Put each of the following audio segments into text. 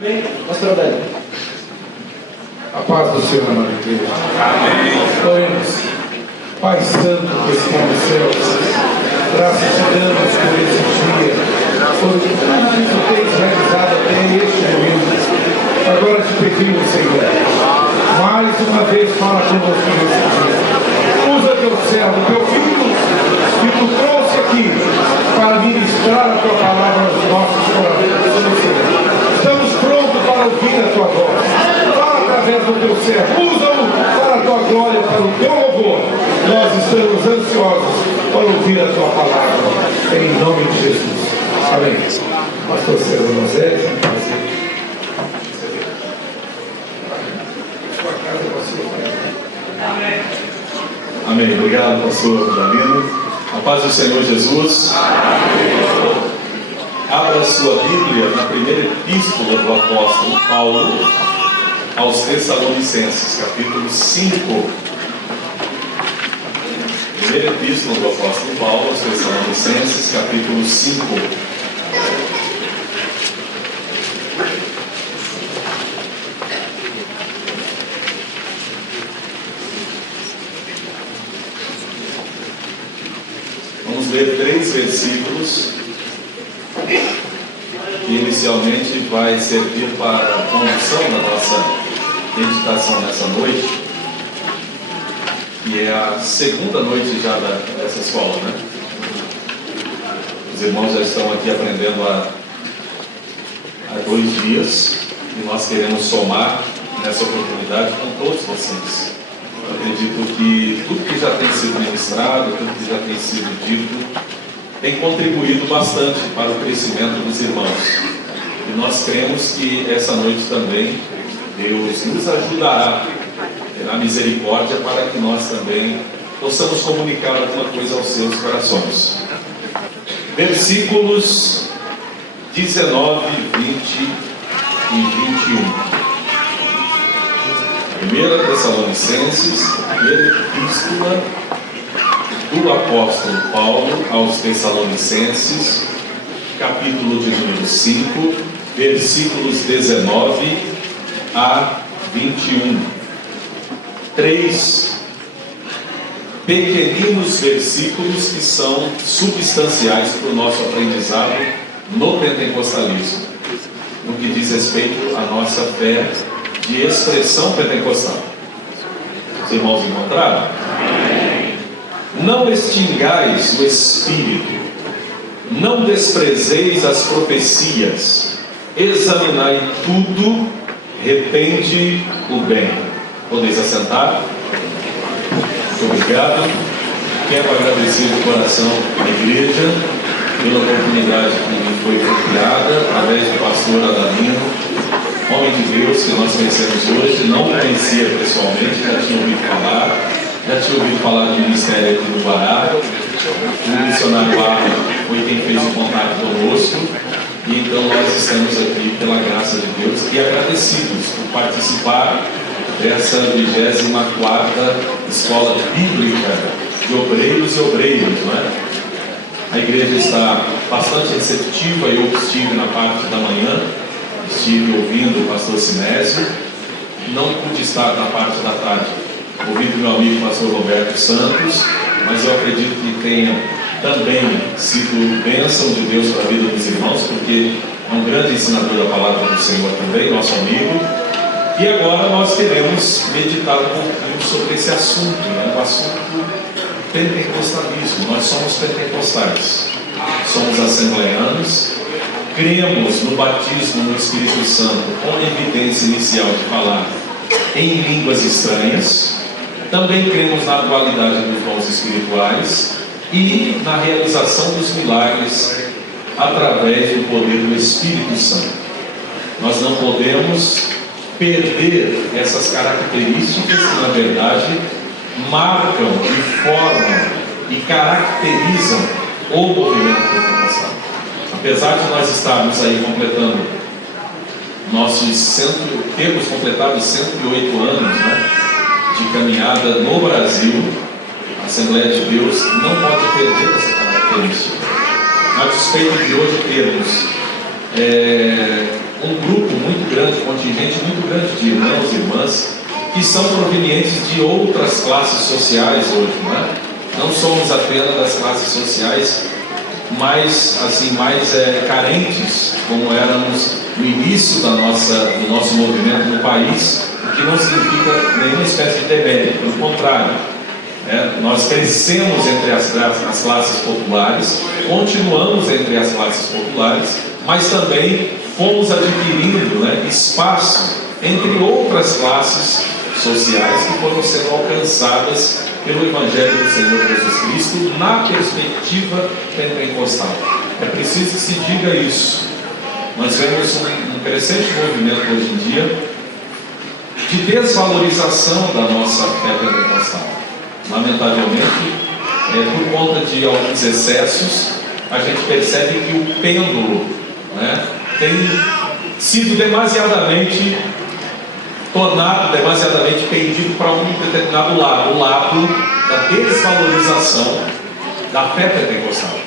Amém? Pastor Adélio. A paz do Senhor, amado igreja. Amém. Oremos. Pai Santo que está no céu, graças te damos por esse dia, por tudo que tu tens realizado até este momento. Agora te pedimos, Senhor, mais uma vez fala conosco nesse dia. Usa teu servo, teu filho, que tu trouxe aqui para ministrar a tua palavra aos nossos corações, Senhor. Estamos prontos para ouvir a tua voz. Fala através do teu servo. Usa-o para a tua glória, para o teu louvor. Nós estamos ansiosos para ouvir a tua palavra. Em nome de Jesus. Amém. Pastor César Moisés, é um prazer. Sua casa é sua. Amém. Amém. Obrigado, pastor Danilo. A paz do Senhor Jesus. Amém. Abra sua Bíblia na primeira epístola do apóstolo Paulo aos Tessalonicenses, capítulo 5. Primeira epístola do apóstolo Paulo aos Tessalonicenses, capítulo 5. Vamos ler 3 versículos que inicialmente vai servir para a condução da nossa meditação nessa noite, que é a segunda noite já dessa escola, né? Os irmãos já estão aqui aprendendo há 2 dias e nós queremos somar nessa oportunidade com todos vocês. Eu acredito que tudo que já tem sido ministrado, tudo que já tem sido dito, tem contribuído bastante para o crescimento dos irmãos. E nós cremos que essa noite também Deus nos ajudará na misericórdia para que nós também possamos comunicar alguma coisa aos seus corações. Versículos 19, 20 e 21. 1 Tessalonicenses, primeira epístola do apóstolo Paulo aos Tessalonicenses, capítulo de número 5, versículos 19 a 21. 3 pequeninos versículos que são substanciais para o nosso aprendizado no pentecostalismo, no que diz respeito à nossa fé de expressão pentecostal. Os irmãos encontraram? Não extingais o Espírito, não desprezeis as profecias, examinai tudo, retende o bem. Podeis assentar? Muito obrigado. Quero agradecer de coração à igreja pela oportunidade que me foi confiada através do pastor Adalino, homem de Deus que nós conhecemos hoje. Não o conhecia pessoalmente, já tinha ouvido falar do ministério aqui do Pará. O missionário Arno foi quem fez o contato conosco, e então nós estamos aqui pela graça de Deus e agradecidos por participar dessa 24ª Escola Bíblica de Obreiros e Obreiras, não é? A igreja está bastante receptiva. Eu estive na parte da manhã, estive ouvindo o pastor Sinésio, não pude estar na parte da tarde ouvindo meu amigo pastor Roberto Santos, mas eu acredito que tenha também sido bênção de Deus para a vida dos irmãos, porque é um grande ensinador da palavra do Senhor também, nosso amigo. E agora nós queremos meditar um pouquinho sobre esse assunto, né? O assunto pentecostalismo. Nós somos pentecostais, somos assembleanos, cremos no batismo no Espírito Santo com a evidência inicial de falar em línguas estranhas. Também cremos na dualidade dos dons espirituais e na realização dos milagres através do poder do Espírito Santo. Nós não podemos perder essas características que, na verdade, marcam e formam e caracterizam o movimento pentecostal. Apesar de nós estarmos aí completando termos completado 108 anos, né, de caminhada no Brasil, a Assembleia de Deus não pode perder essa característica. A despeito de hoje termos um grupo muito grande, um contingente muito grande de irmãos e irmãs que são provenientes de outras classes sociais hoje, não é? Não somos apenas das classes sociais mais carentes, como éramos no início do nosso movimento no país, o que não significa nenhuma espécie de demérito, pelo contrário. Nós crescemos entre as classes populares, continuamos entre as classes populares, mas também fomos adquirindo espaço entre outras classes sociais que foram sendo alcançadas pelo Evangelho do Senhor Jesus Cristo na perspectiva pentecostal. É preciso que se diga isso. Nós vemos um crescente movimento hoje em dia de desvalorização da nossa fé pentecostal. Lamentavelmente, por conta de alguns excessos, a gente percebe que o pêndulo tem sido demasiadamente pendido para um determinado lado, o lado da desvalorização da fé pentecostal,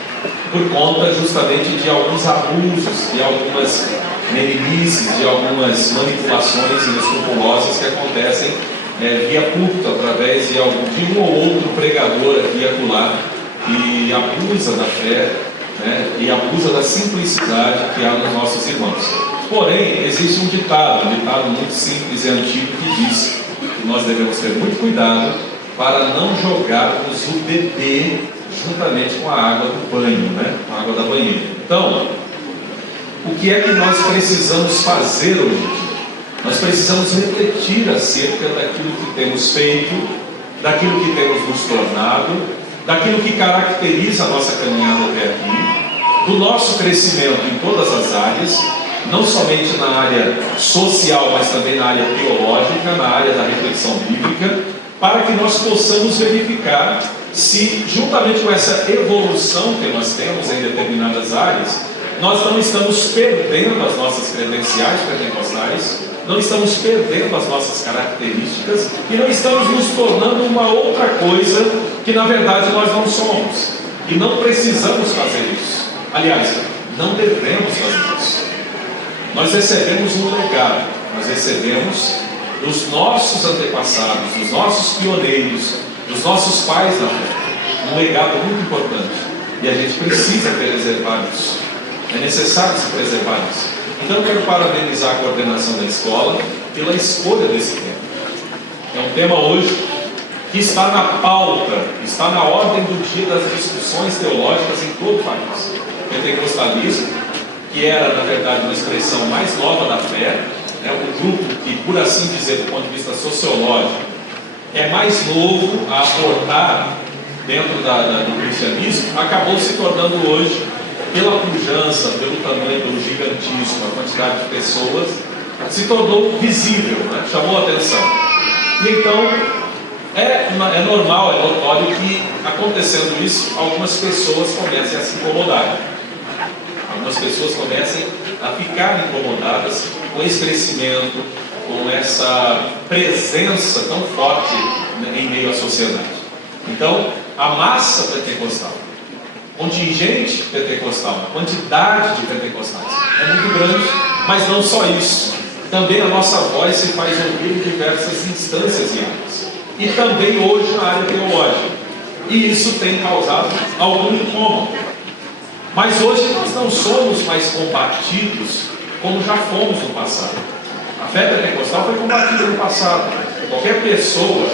por conta justamente de alguns abusos, de algumas meninices, de algumas manipulações inescrupulosas que acontecem via púlpito, através de um ou outro pregador aqui e acolá, que abusa da fé, e abusa da simplicidade que há nos nossos irmãos. Porém, existe um ditado muito simples e antigo que diz que nós devemos ter muito cuidado para não jogarmos o bebê juntamente com a água do banho, com a água da banheira. Então, o que é que nós precisamos fazer hoje em dia? Nós precisamos refletir acerca daquilo que temos feito, daquilo que temos nos tornado, daquilo que caracteriza a nossa caminhada até aqui, do nosso crescimento em todas as áreas, não somente na área social, mas também na área teológica, na área da reflexão bíblica, para que nós possamos verificar se, juntamente com essa evolução que nós temos em determinadas áreas, nós não estamos perdendo as nossas credenciais pentecostais, não estamos perdendo as nossas características e não estamos nos tornando uma outra coisa que na verdade nós não somos. E não precisamos fazer isso. Aliás, não devemos fazer isso. Nós recebemos um legado, nós recebemos dos nossos antepassados, dos nossos pioneiros, dos nossos pais na fé, um legado muito importante. E a gente precisa preservar isso. É necessário se preservar isso. Então eu quero parabenizar a coordenação da escola pela escolha desse tema. É um tema hoje que está na pauta, está na ordem do dia das discussões teológicas em todo o país. O pentecostalismo, que era na verdade uma expressão mais nova da fé, um grupo que, por assim dizer, do ponto de vista sociológico, é mais novo a abordar dentro do cristianismo, acabou se tornando hoje, pela pujança, pelo tamanho, pelo gigantismo, a quantidade de pessoas, se tornou visível, chamou a atenção. E então, é normal, é notório que, acontecendo isso, algumas pessoas comecem a se incomodar. Algumas pessoas comecem a ficar incomodadas com esse crescimento, com essa presença tão forte em meio à sociedade. Então, a massa pentecostal, contingente pentecostal, a quantidade de pentecostais é muito grande, mas não só isso. Também a nossa voz se faz ouvir em diversas instâncias e áreas. E também hoje na área teológica. E isso tem causado algum incômodo. Mas hoje nós não somos mais combatidos como já fomos no passado. A fé pentecostal foi combatida no passado. Qualquer pessoa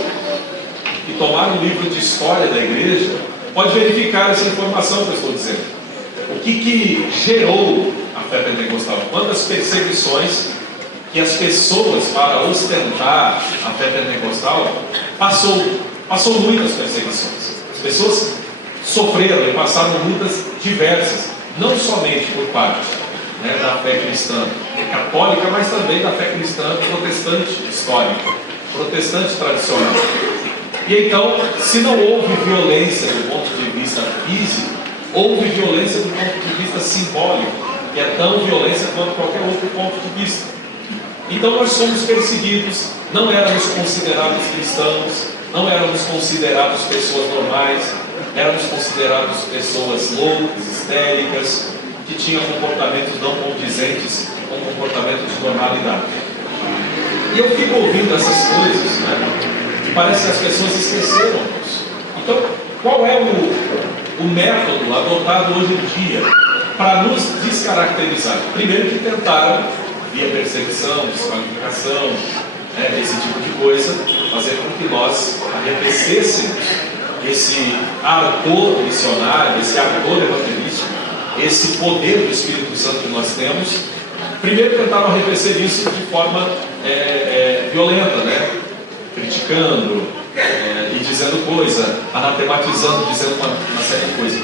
que tomar um livro de história da igreja pode verificar essa informação que eu estou dizendo. O que gerou a fé pentecostal? Quantas perseguições que as pessoas, para ostentar a fé pentecostal, passou muitas perseguições. As pessoas sofreram e passaram lutas diversas, não somente por parte da fé cristã católica, mas também da fé cristã protestante histórica, protestante tradicional. E então, se não houve violência do ponto de vista físico, houve violência do ponto de vista simbólico, que é tão violência quanto qualquer outro ponto de vista. Então nós somos perseguidos, não éramos considerados cristãos, não éramos considerados pessoas normais, éramos considerados pessoas loucas, histéricas, que tinham comportamentos não condizentes com comportamento de normalidade. E eu fico ouvindo essas coisas, né? E parece que as pessoas esqueceram disso. Então, qual é o método adotado hoje em dia para nos descaracterizar? Primeiro que tentaram, via perseguição, desqualificação, né, esse tipo de coisa, fazer com que nós arrefecêssemos esse ardor missionário, esse ardor evangelístico, esse poder do Espírito Santo que nós temos. Primeiro tentaram arrefecer isso de forma violenta, né? Criticando e dizendo coisa, anatematizando, dizendo uma série de coisas.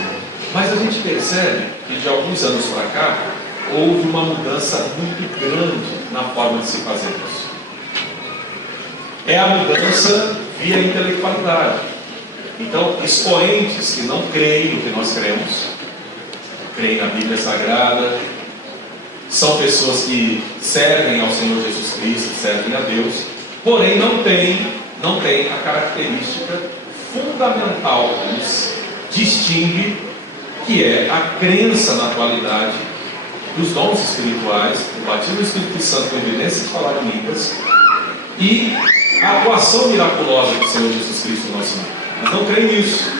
Mas a gente percebe que de alguns anos para cá houve uma mudança muito grande na forma de se fazer isso. É a mudança via intelectualidade. Então, expoentes que não creem no que nós cremos, creem na Bíblia Sagrada, são pessoas que servem ao Senhor Jesus Cristo, servem a Deus, porém não tem a característica fundamental que nos distingue, que é a crença na atualidade dos dons espirituais, do batismo do Espírito Santo com evidência de falar em línguas e a atuação miraculosa do Senhor Jesus Cristo no nosso meio. Mas não creem nisso.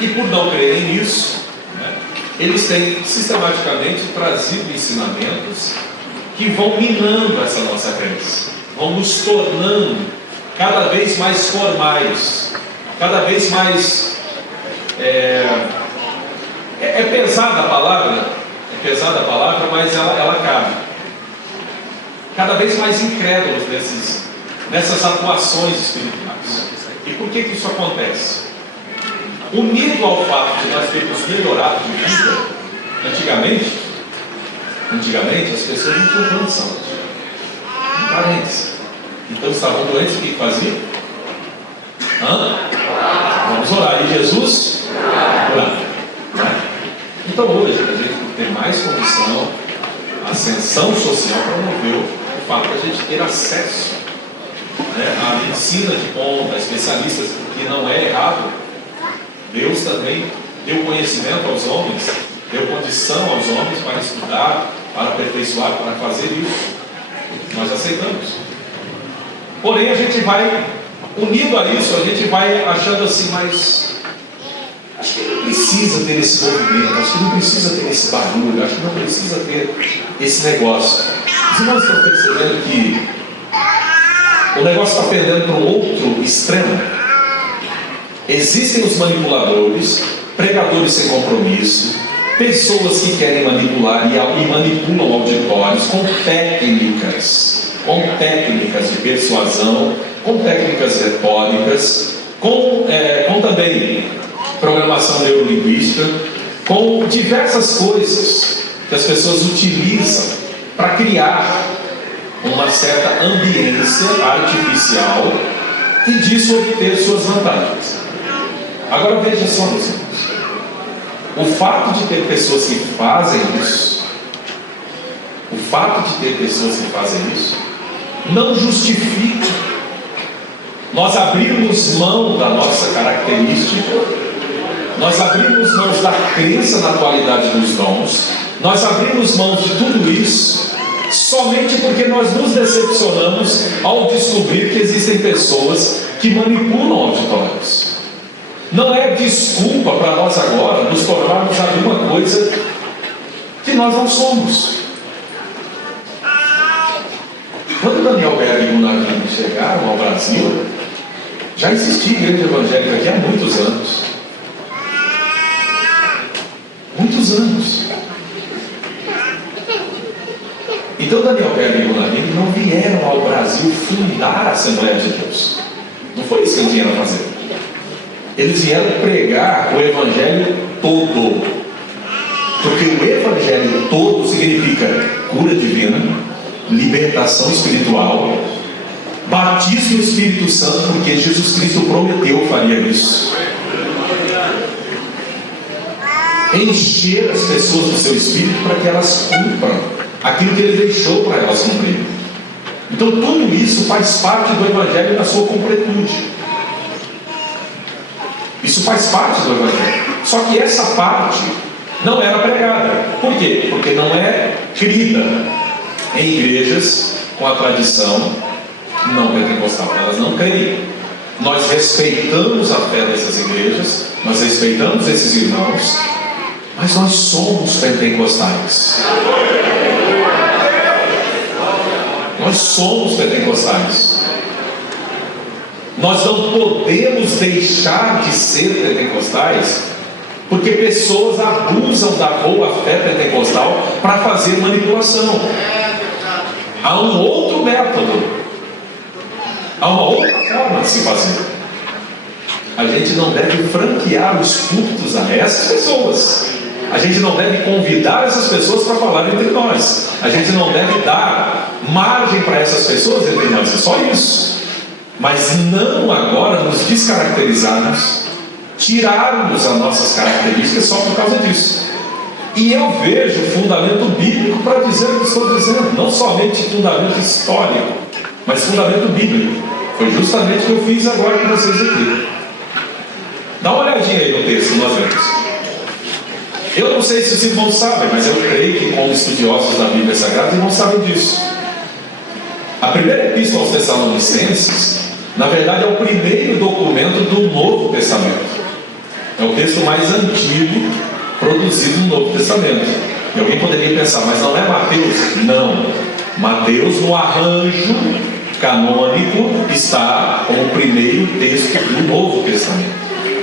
E por não crerem nisso, né, eles têm sistematicamente trazido ensinamentos que vão minando essa nossa crença, vão nos tornando cada vez mais formais, cada vez mais pesada a palavra, mas ela cabe. Cada vez mais incrédulos nessas atuações espirituais. E por que isso acontece? Unido ao fato de nós termos melhorado de vida, antigamente as pessoas não tinham plano de saúde, carentes. Então estavam doentes, o que faziam? Vamos orar. E Jesus? Orar. Então hoje, a gente tem mais condição, a ascensão social promoveu o fato de a gente ter acesso, né, à medicina de ponta, a especialistas, que não é errado. Deus também deu conhecimento aos homens, deu condição aos homens para estudar, para aperfeiçoar, para fazer isso. Nós aceitamos. Porém, a gente vai, unido a isso, a gente vai achando assim, mas acho que não precisa ter esse movimento, acho que não precisa ter esse barulho, acho que não precisa ter esse negócio. Os irmãos estão percebendo que o negócio está pendendo para um outro extremo. Existem os manipuladores, pregadores sem compromisso, pessoas que querem manipular e manipulam auditórios com técnicas de persuasão, com técnicas retóricas, com também programação neurolinguística, com diversas coisas que as pessoas utilizam para criar uma certa ambiência artificial e disso obter suas vantagens. Agora veja só, meus irmãos, o fato de ter pessoas que fazem isso, não justifica nós abrirmos mão da nossa característica, nós abrimos mão da crença na qualidade dos dons, nós abrimos mão de tudo isso somente porque nós nos decepcionamos ao descobrir que existem pessoas que manipulam auditórios. Não é desculpa para nós agora nos tornarmos alguma coisa que nós não somos. Quando Daniel Berg e Gunnar Wing chegaram ao Brasil, já existia igreja evangélica aqui há muitos anos. Muitos anos. Então Daniel Berg e Gunnar Wing não vieram ao Brasil fundar a Assembleia de Deus. Não foi isso que eles vieram fazer. Eles vieram pregar o Evangelho todo. Porque o Evangelho todo significa cura divina, libertação espiritual, batismo no Espírito Santo, porque Jesus Cristo prometeu faria isso. Encher as pessoas do seu Espírito para que elas cumpram aquilo que Ele deixou para elas cumprir. Então tudo isso faz parte do Evangelho na sua completude. Isso faz parte do Evangelho. Só que essa parte não era pregada. Por quê? Porque não é crida. em igrejas com a tradição não pentecostal. Elas não creem. Nós respeitamos a fé dessas igrejas, nós respeitamos esses irmãos, mas nós somos pentecostais. Nós somos pentecostais. Nós não podemos deixar de ser pentecostais, porque pessoas abusam da boa fé pentecostal para fazer manipulação. Há um outro método, há uma outra forma de se fazer. A gente não deve franquear os cultos a essas pessoas. A gente não deve convidar essas pessoas para falar entre nós. A gente não deve dar margem para essas pessoas entre nós. É só isso. Mas não agora nos descaracterizarmos, tirarmos as nossas características só por causa disso. E eu vejo fundamento bíblico para dizer o que estou dizendo. Não somente fundamento histórico, mas fundamento bíblico. Foi justamente o que eu fiz agora com vocês aqui. Dá uma olhadinha aí no texto que nós vemos. Eu não sei se os irmãos sabem, mas eu creio que, como estudiosos da Bíblia Sagrada, os irmãos sabem disso. A primeira epístola aos Tessalonicenses, na verdade, é o primeiro documento do Novo Testamento. É o texto mais antigo produzido no Novo Testamento. E alguém poderia pensar, mas não é Mateus? Não. Mateus, no arranjo canônico, está como o primeiro texto do Novo Testamento.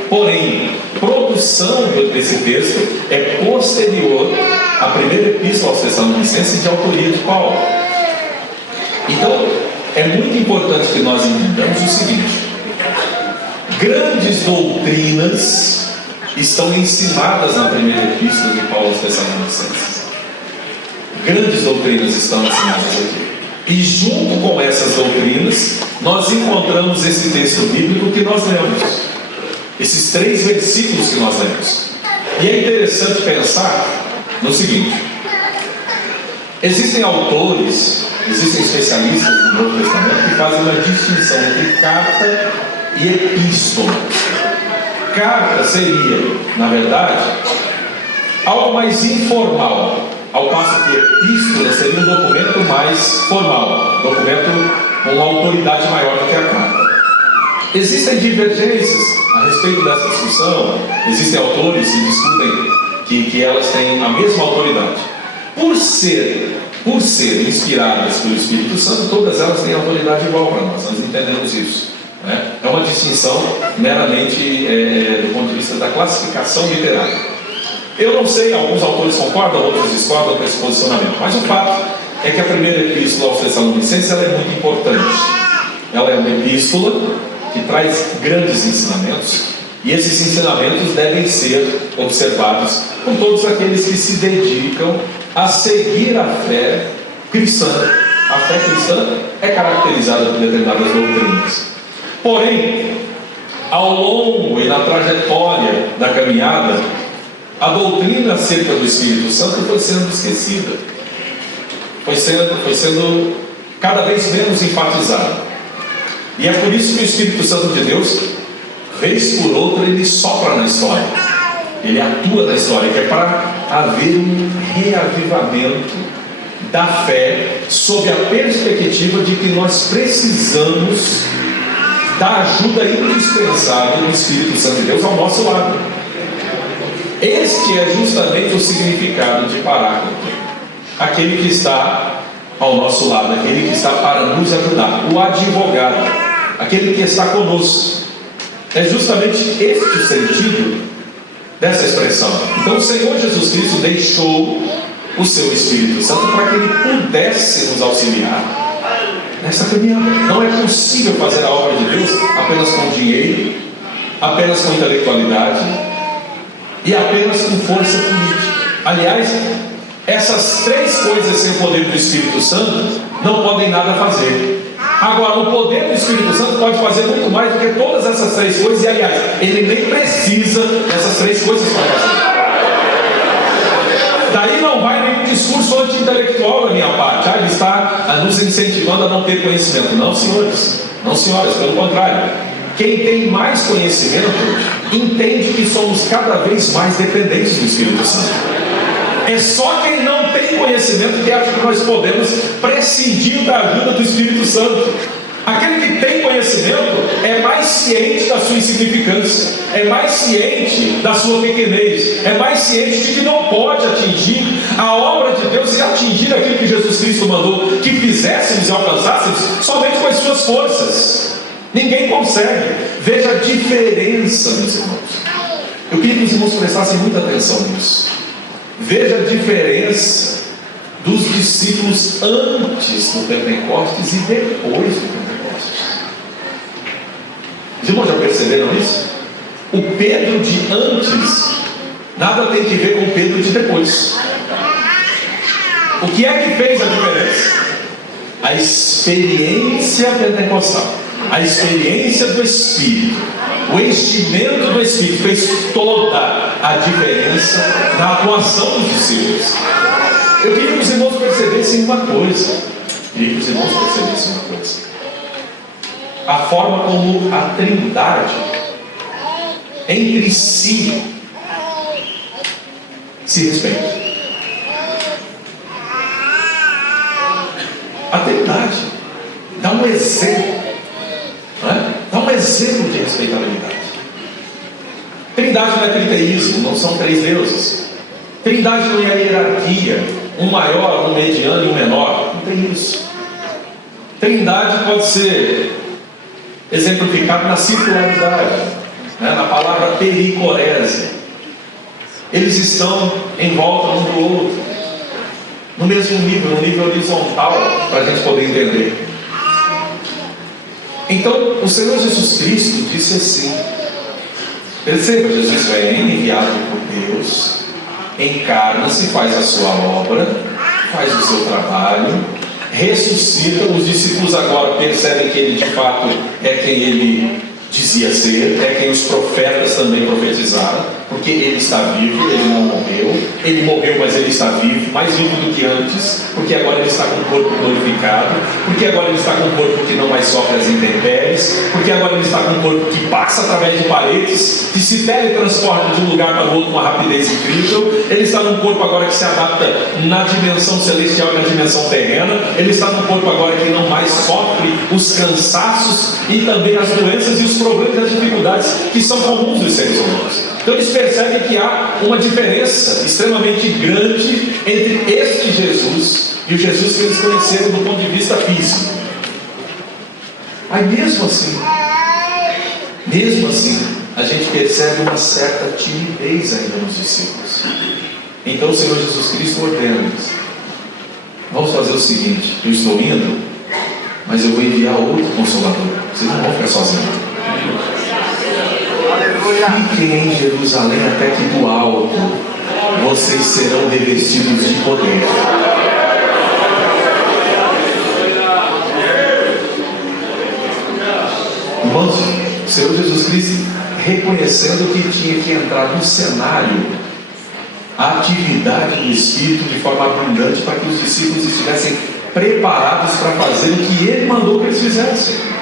Porém, produção desse texto é posterior à primeira epístola aos Tessalonicenses, de autoria de Paulo. Então, é muito importante que nós entendamos o seguinte: grandes doutrinas estão ensinadas na primeira epístola de Paulo aos Tessalonicenses. Grandes doutrinas estão ensinadas aqui. E junto com essas doutrinas, nós encontramos esse texto bíblico que nós lemos. Esses 3 versículos que nós lemos. E é interessante pensar no seguinte: existem autores, existem especialistas no Novo Testamento que fazem uma distinção entre carta e epístola. Carta seria, na verdade, algo mais informal, ao passo que epístola seria um documento mais formal, um documento com uma autoridade maior do que a carta. Existem divergências a respeito dessa discussão. Existem autores que discutem que elas têm a mesma autoridade. Por serem inspiradas pelo Espírito Santo, todas elas têm autoridade igual para nós. Nós entendemos isso, né? É uma distinção meramente do ponto de vista da classificação literária. Eu não sei, alguns autores concordam, outros discordam com esse posicionamento, mas o fato é que a primeira epístola aos Tessalonicenses ela é muito importante. Ela é uma epístola que traz grandes ensinamentos, e esses ensinamentos devem ser observados por todos aqueles que se dedicam a seguir a fé cristã. A fé cristã é caracterizada por determinadas doutrinas. Porém, ao longo e na trajetória da caminhada, a doutrina acerca do Espírito Santo foi sendo esquecida, foi sendo cada vez menos enfatizada. E é por isso que o Espírito Santo de Deus, vez por outra, ele sopra na história, ele atua na história, que é para haver um reavivamento da fé, sob a perspectiva de que nós precisamos da ajuda indispensável do Espírito Santo de Deus ao nosso lado. Este é justamente o significado de Paráclito, aquele que está ao nosso lado, aquele que está para nos ajudar, o advogado, aquele que está conosco. É justamente este o sentido dessa expressão. Então o Senhor Jesus Cristo deixou o seu Espírito Santo para que ele pudesse nos auxiliar nessa caminhada. Não é possível fazer a obra de Deus apenas com dinheiro, apenas com intelectualidade e apenas com força política. Aliás, essas 3 coisas sem o poder do Espírito Santo não podem nada fazer. Agora, o poder do Espírito Santo pode fazer muito mais do que todas essas 3 coisas. E aliás, ele nem precisa dessas 3 coisas para fazer. Daí não vai nenhum discurso anti-intelectual da minha parte. Ele está nos incentivando a não ter conhecimento. Não, senhores, não, senhoras, pelo contrário. Quem tem mais conhecimento entende que somos cada vez mais dependentes do Espírito Santo. É só quem não tem conhecimento que acha que nós podemos prescindir da ajuda do Espírito Santo. Aquele que tem conhecimento é mais ciente da sua insignificância, é mais ciente da sua pequenez, é mais ciente de que não pode atingir a obra de Deus e atingir aquilo que Jesus Cristo mandou que fizéssemos e alcançássemos somente com as suas forças. Ninguém consegue. Veja a diferença, meus irmãos. Eu queria que os irmãos prestassem muita atenção nisso. Veja a diferença dos discípulos antes do Pentecostes e depois do Pentecostes. Os irmãos já perceberam isso? O Pedro de antes nada tem que ver com o Pedro de depois. O que é que fez a diferença? A experiência pentecostal, a experiência do Espírito, o enchimento do Espírito fez toda a diferença na atuação dos discípulos. Eu queria que os irmãos percebessem uma coisa. A forma como a Trindade entre si se respeita. A Trindade dá um exemplo, não é? Dá um exemplo de respeitabilidade. Trindade não é triteísmo, não são três deuses. Trindade não é a hierarquia, um maior, um mediano e um menor. Não tem isso. Trindade pode ser exemplificado na circularidade, né? Na palavra pericorese. Eles estão em volta um do outro, no mesmo nível, no nível horizontal, para a gente poder entender. Então, o Senhor Jesus Cristo disse assim: perceba, Jesus é enviado por Deus, encarna-se, faz a sua obra, faz o seu trabalho, ressuscita. Os discípulos agora percebem que ele de fato é quem ele dizia ser, é quem os profetas também profetizaram, porque ele está vivo, ele não morreu. Ele morreu, mas ele está vivo, mais vivo do que antes, porque agora ele está com o corpo glorificado, porque agora ele está com um corpo que não mais sofre as intempéries, porque agora ele está com um corpo que passa através de paredes, que se teletransporta de um lugar para o outro com uma rapidez incrível. Ele está num corpo agora que se adapta na dimensão celestial e na dimensão terrena. Ele está num corpo agora que não mais sofre os cansaços e também as doenças e os problemas e as dificuldades que são comuns dos seres humanos. Então eles percebem que há uma diferença extremamente grande entre este Jesus e o Jesus que eles conheceram do ponto de vista físico. Mas mesmo assim, a gente percebe uma certa timidez ainda nos discípulos. Então o Senhor Jesus Cristo ordena-lhes: vamos fazer o seguinte, eu estou indo, mas eu vou enviar outro Consolador, vocês não vão ficar sozinhos. Fiquem em Jerusalém até que do alto vocês serão revestidos de poder. Irmãos, o Senhor Jesus Cristo, reconhecendo que tinha que entrar no cenário a atividade do Espírito de forma abundante, para que os discípulos estivessem preparados para fazer o que Ele mandou que eles fizessem.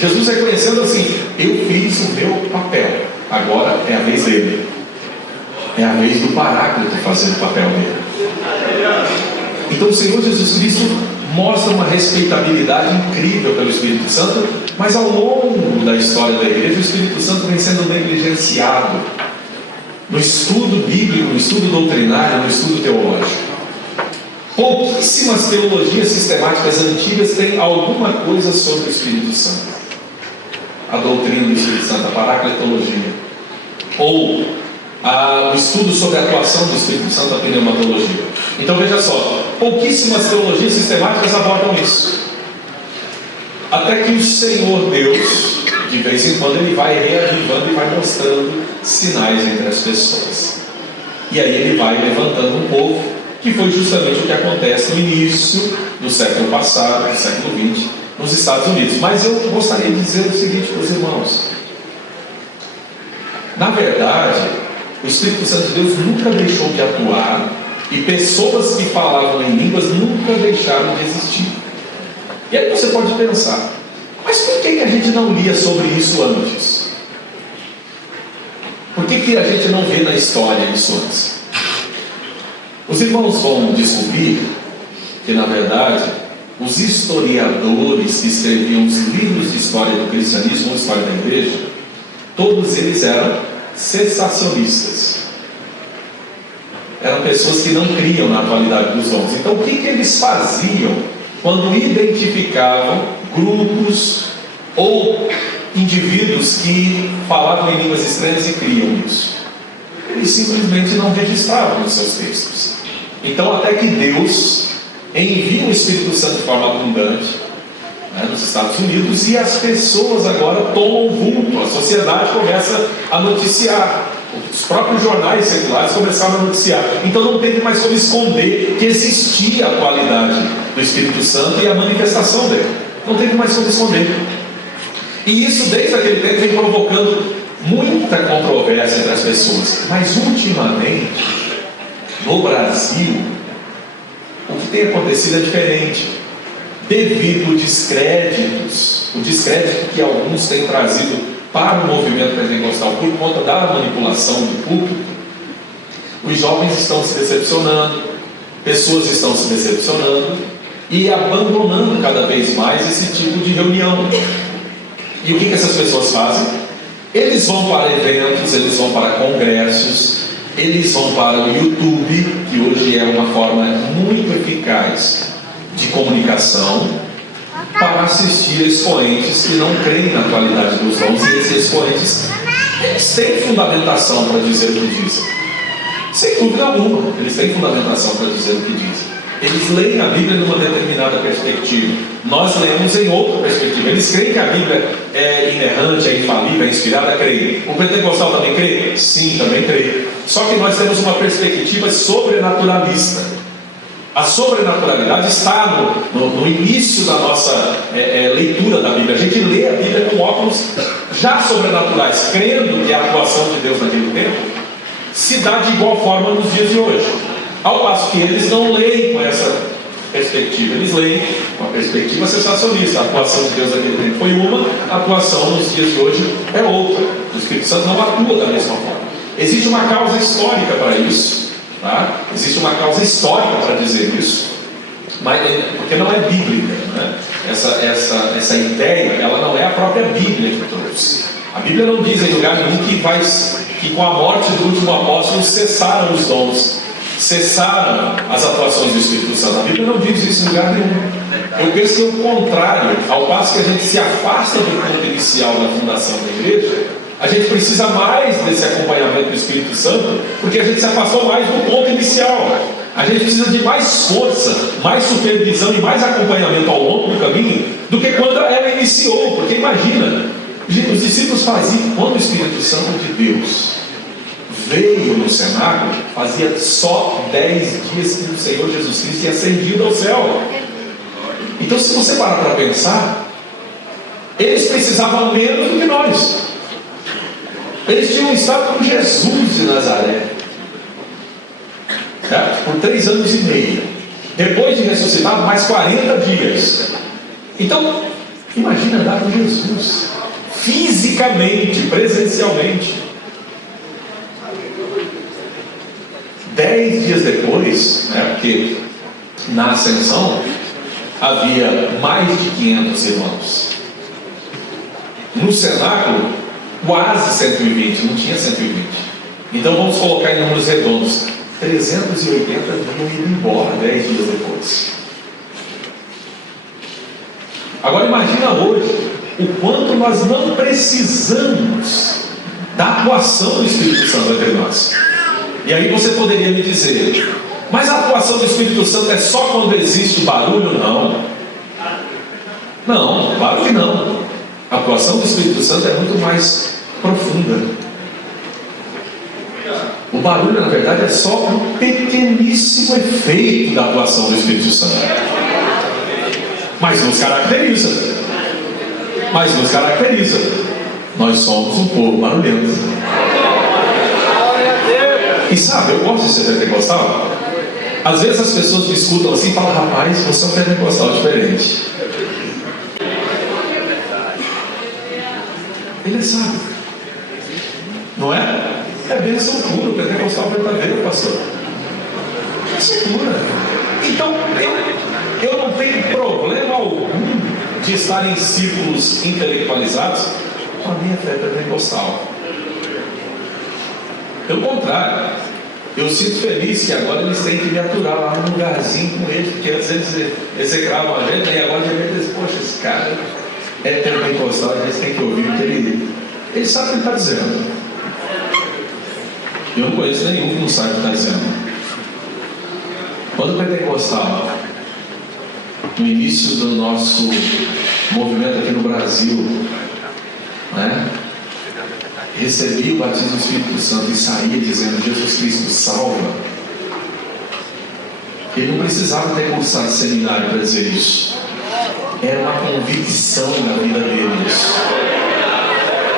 Jesus reconhecendo assim: eu fiz o meu papel, agora é a vez dele, é a vez do Paráclito fazer o papel dele. Então o Senhor Jesus Cristo mostra uma respeitabilidade incrível pelo Espírito Santo, mas ao longo da história da igreja o Espírito Santo vem sendo negligenciado no estudo bíblico, no estudo doutrinário, no estudo teológico. Pouquíssimas teologias sistemáticas antigas têm alguma coisa sobre o Espírito Santo. A doutrina do Espírito Santo, a paracletologia, ou o estudo sobre a atuação do Espírito Santo, a pneumatologia. Então veja só, pouquíssimas teologias sistemáticas abordam isso, até que o Senhor Deus, de vez em quando, Ele vai reavivando e vai mostrando sinais entre as pessoas, e aí Ele vai levantando um povo, que foi justamente o que acontece no início do século passado, do século XX, nos Estados Unidos. Mas eu gostaria de dizer o seguinte para os irmãos: na verdade, o Espírito Santo de Deus nunca deixou de atuar, e pessoas que falavam em línguas nunca deixaram de existir. E aí você pode pensar: mas por que a gente não lia sobre isso antes? Por que a gente não vê na história isso antes? Os irmãos vão descobrir que, na verdade, os historiadores que escreviam os livros de história do cristianismo ou história da igreja, todos eles eram cessacionistas. Eram pessoas que não criam na atualidade dos dons. Então, o que eles faziam quando identificavam grupos ou indivíduos que falavam em línguas estranhas e criam isso? Eles simplesmente não registravam nos seus textos. Então, até que Deus envia o Espírito Santo de forma abundante, nos Estados Unidos, e as pessoas agora tomam vulto, a sociedade começa a noticiar, os próprios jornais seculares começaram a noticiar. Então não teve mais como esconder que existia a qualidade do Espírito Santo e a manifestação dele. Não teve mais como esconder. E isso desde aquele tempo vem provocando muita controvérsia entre as pessoas. Mas ultimamente, no Brasil, o que tem acontecido é diferente. Devido o descrédito que alguns têm trazido para o movimento pentecostal por conta da manipulação do púlpito, os jovens estão se decepcionando, pessoas estão se decepcionando e abandonando cada vez mais esse tipo de reunião. E o que essas pessoas fazem? Eles vão para eventos, eles vão para congressos, eles vão para o YouTube, que hoje é uma forma muito eficaz de comunicação, para assistir expoentes que não creem na qualidade dos dons. E esses expoentes, eles têm fundamentação para dizer o que dizem, sem dúvida alguma. Eles têm fundamentação para dizer o que dizem. Eles leem a Bíblia numa determinada perspectiva, nós lemos em outra perspectiva. Eles creem que a Bíblia é inerrante, é infalível, é inspirada, creem. O pentecostal também crê? Sim, também crê. Só que nós temos uma perspectiva sobrenaturalista. A sobrenaturalidade está no início da nossa leitura da Bíblia. A gente lê a Bíblia com óculos já sobrenaturais, crendo que a atuação de Deus naquele tempo se dá de igual forma nos dias de hoje. Ao passo que eles não leem com essa perspectiva, eles leem com a perspectiva sensacionista. A atuação de Deus naquele tempo foi uma, a atuação nos dias de hoje é outra. O Espírito Santo não atua da mesma forma. Existe uma causa histórica para isso. Tá? Existe uma causa histórica para dizer isso, mas, porque não é bíblica, né? Essa ideia, ela não é a própria Bíblia que trouxe. A Bíblia não diz em lugar nenhum que com a morte do último apóstolo cessaram os dons, cessaram as atuações do Espírito Santo. A Bíblia não diz isso em lugar nenhum. Eu penso que é o contrário. Ao passo que a gente se afasta do ponto inicial da fundação da igreja, a gente precisa mais desse acompanhamento do Espírito Santo, porque a gente se afastou mais do ponto inicial. A gente precisa de mais força, mais supervisão e mais acompanhamento ao longo do caminho do que quando ela iniciou. Porque imagina, os discípulos faziam, quando o Espírito Santo de Deus veio no cenáculo, fazia só 10 dias que o Senhor Jesus Cristo tinha ascendido ao céu. Então, se você parar para pensar, eles precisavam menos do que nós. Eles tinham estado com Jesus de Nazaré por 3 anos e meio. Depois de ressuscitado, mais 40 dias. Então, imagina andar com Jesus fisicamente, presencialmente. 10 dias depois, porque na ascensão havia mais de 500 irmãos. No cenáculo, quase 120, não tinha 120. Então vamos colocar em números redondos: 380 haviam ido embora 10 dias depois. Agora imagina hoje o quanto nós não precisamos da atuação do Espírito Santo entre nós. E aí você poderia me dizer: mas a atuação do Espírito Santo é só quando existe barulho? Não, claro que não. A atuação do Espírito Santo é muito mais profunda. O barulho, na verdade, é só um pequeníssimo efeito da atuação do Espírito Santo. Mas nos caracteriza. Nós somos um povo barulhento. E sabe, eu gosto de ser pentecostal. Às vezes as pessoas me escutam assim e falam: rapaz, você é um pentecostal diferente. Ele sabe, não é? É bênção pura, o pentecostal verdadeiro, pastor. Isso é cura. Então, eu não tenho problema algum de estar em círculos intelectualizados com a minha fé pentecostal. Pelo contrário, eu sinto feliz que agora eles têm que me aturar lá num lugarzinho com eles, porque às vezes eles execravam a gente, e agora de repente eles, poxa, esse cara é pentecostal, a gente tem que ouvir o que ele sabe o que ele está dizendo. Eu não conheço nenhum que não sabe o que está dizendo. Quando o pentecostal, no início do nosso movimento aqui no Brasil, né, recebia o batismo do Espírito Santo e saía dizendo Jesus Cristo salva, ele não precisava ter cursado seminário para dizer isso. Era uma convicção na vida deles.